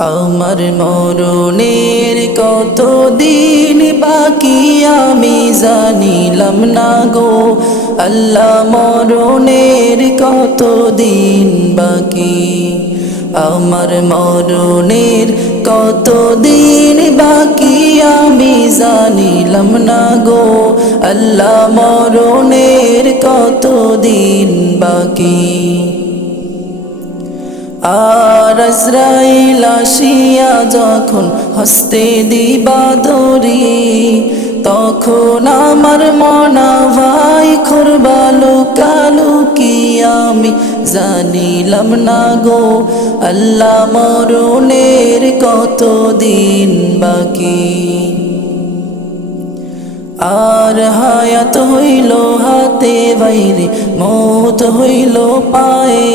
আমার মরণের কতদিন বাকি আমি জানিলাম না গো আল্লাহ মরণের কতদিন বাকি আমার মরণের কতদিন বাকি আমি জানিলাম না গো আল্লাহ মরণের কতদিন বাকি আর আজরাইল আসিয়া যখন হস্তে দিবা দড়ি তখন আমার মনা ভাই করবা লুকালুকি আমি জানিলাম না গো আল্লাহ মরণের কতদিন বাকি আর হায়াত হইল হাতে বাইরে মৌত হইল পায়ে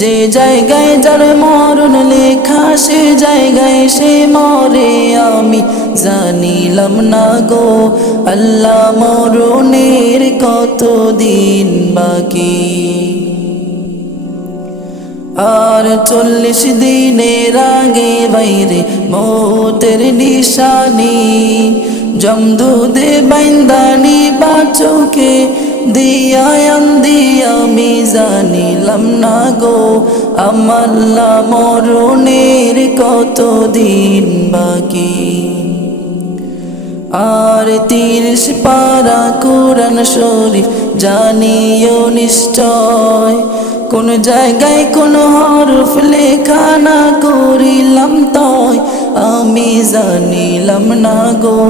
যে জায়গায় যার মরণ লেখা সে জায়গায় সে মরে আমি জানিলাম না গো আল্লাহ মরণের কতদিন বাকি আর 40 দিনের আগে বাইরে মৌতের নিশানি জমদুদে বাইন্দানি বাচোকে দিয়া আমি জানিলাম না গো আমাল্লা মরণের কতদিন বাকি আর 30 পারা কুরআন শরীফ জানিও নিশ্চয় কোন জায়গায় কোন হরফ লেখা না করিলাম তয় আমি জানিলাম না গো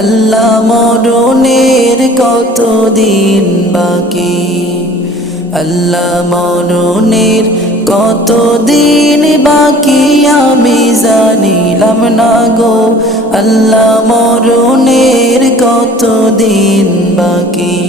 আল্লাহ মরণের কতদিন বাকি আল্লাহ মরণের কতদিন বাকি আমি জানিলাম না গো আল্লাহ মরণের কতদিন বাকি।